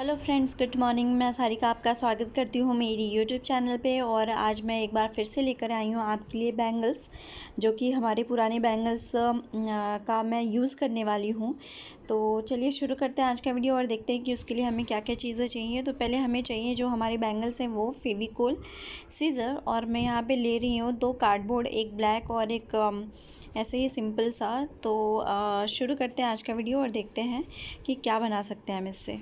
Hello friends, good morning. मैं सारिका आपका स्वागत करती हूँ मेरी यूट्यूब चैनल पे। और आज मैं एक बार फिर से लेकर आई हूँ आपके लिए बैंगल्स, जो कि हमारे पुराने बैंगल्स का मैं यूज़ करने वाली हूँ। तो चलिए शुरू करते हैं आज का वीडियो और देखते हैं कि उसके लिए हमें क्या क्या चीज़ें चाहिए। तो पहले हमें चाहिए जो हमारे बैंगल्स हैं वो फेविकोल, सीज़र, और मैं यहाँ पे ले रही हूँ 2 कार्डबोर्ड, एक ब्लैक और एक ऐसे ही सिंपल सा। तो शुरू करते हैं आज का वीडियो और देखते हैं कि क्या बना सकते हैं हम इससे।